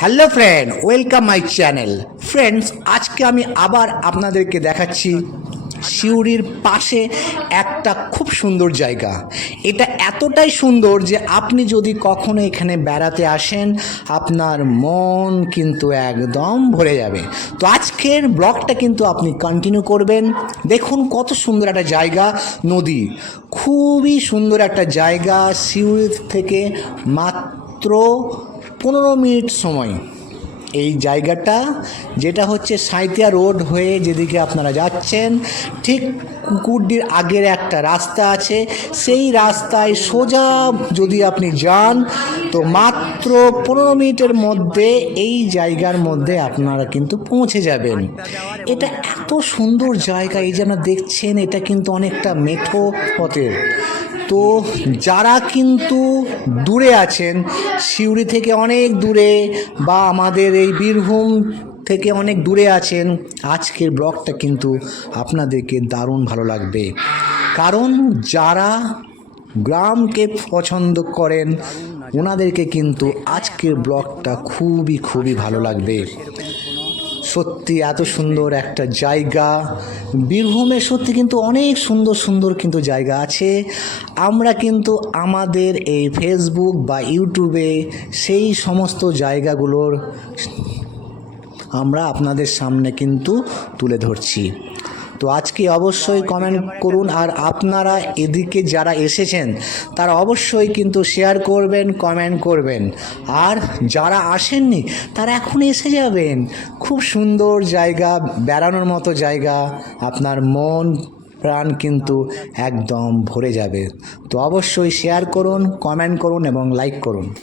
Hello friend welcome my channel friends আজকে আমি আবার আপনাদেরকে দেখাচ্ছি সিউড়ির পাশে একটা খুব সুন্দর জায়গা। এটা এতটাই সুন্দর যে আপনি যদি কখনো এখানে বেড়াতে আসেন, আপনার মন কিন্তু একদম ভরে যাবে। তো আজকের ব্লগটা কিন্তু আপনি কন্টিনিউ করবেন। দেখুন কত সুন্দর একটা জায়গা, নদী। খুবই সুন্দর একটা জায়গা সিউড়ি থেকে মাত্র পনেরো মিনিট সময়। এই জায়গাটা যেটা হচ্ছে সাঁইতিয়া রোড হয়ে যেদিকে আপনারা যাচ্ছেন, ঠিক কুকুরডির আগের একটা রাস্তা আছে। সেই রাস্তায় সোজা যদি আপনি যান, তো মাত্র পনেরো মিনিটের মধ্যে এই জায়গার মধ্যে আপনারা কিন্তু পৌঁছে যাবেন। এটা এত সুন্দর জায়গা, এই যেন দেখছেন, এটা কিন্তু অনেকটা মেঠো পথের। তো যারা কিন্তু দূরে আছেন, সিউড়ি থেকে অনেক দূরে বা আমাদের এই বীরভূম থেকে অনেক দূরে আছেন, আজকের ব্লগটা কিন্তু আপনাদেরকে দারুণ ভালো লাগবে। কারণ যারা গ্রামকে পছন্দ করেন, ওনাদেরকে কিন্তু আজকের ব্লগটা খুবই খুবই ভালো লাগবে। সত্যি এত সুন্দর একটা জায়গা। বীরভূমে সত্যি কিন্তু অনেক সুন্দর সুন্দর কিন্তু জায়গা আছে। আমরা কিন্তু আমাদের এই ফেসবুক বা ইউটিউবে সেই সমস্ত জায়গাগুলোর আমরা আপনাদের সামনে কিন্তু তুলে ধরছি। তো আজকে অবশ্যই কমেন্ট করুন আর আপনারা এদিকে যারা এসেছেন, তারা অবশ্যই কিন্তু শেয়ার করবেন কমেন্ট করবেন। আর যারা আসেননি, তারা এখন এসে যাবেন। খুব সুন্দর জায়গা, বেড়ানোর মতো জায়গা। আপনার মন, প্রাণ কিন্তু একদম ভরে যাবে। তো অবশ্যই শেয়ার করুন কমেন্ট করুন এবং লাইক করুন।